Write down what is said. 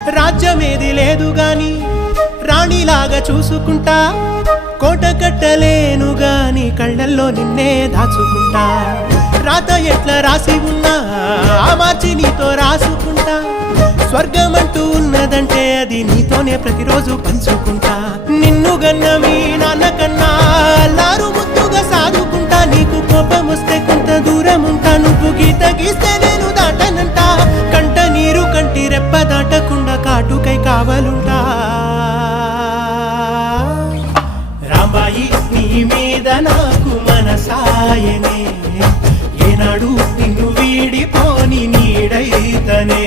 రాజ్యమేది లేదు గాని రాణిలాగా చూసుకుంటా, కోట కట్టలేను గాని కళ్ళల్లో నిన్నే దాచుకుంటా. రాత ఎట్లా రాసి ఉన్నా ఆ మార్చి నీతో రాసుకుంటా. స్వర్గమంటూ ఉన్నదంటే అది నీతోనే ప్రతిరోజు పంచుకుంటా. నిన్ను గన్న మీ నాన్న కన్నా అల్లారు ముద్దుగా సాదుకుంటా. నీకు కోపం వస్తే కొంత దూరం ఉంటా, నువ్వు గీత గీస్తే నేను దాటనంటా. కంట నీరు కంటి రెప్ప దాటకుండా కాటుకై కావలుంటా. రాంబాయి నీ మీద నాకు మనసాయనే, ఏనాడు నిన్ను వీడిపోని నీడైతనే.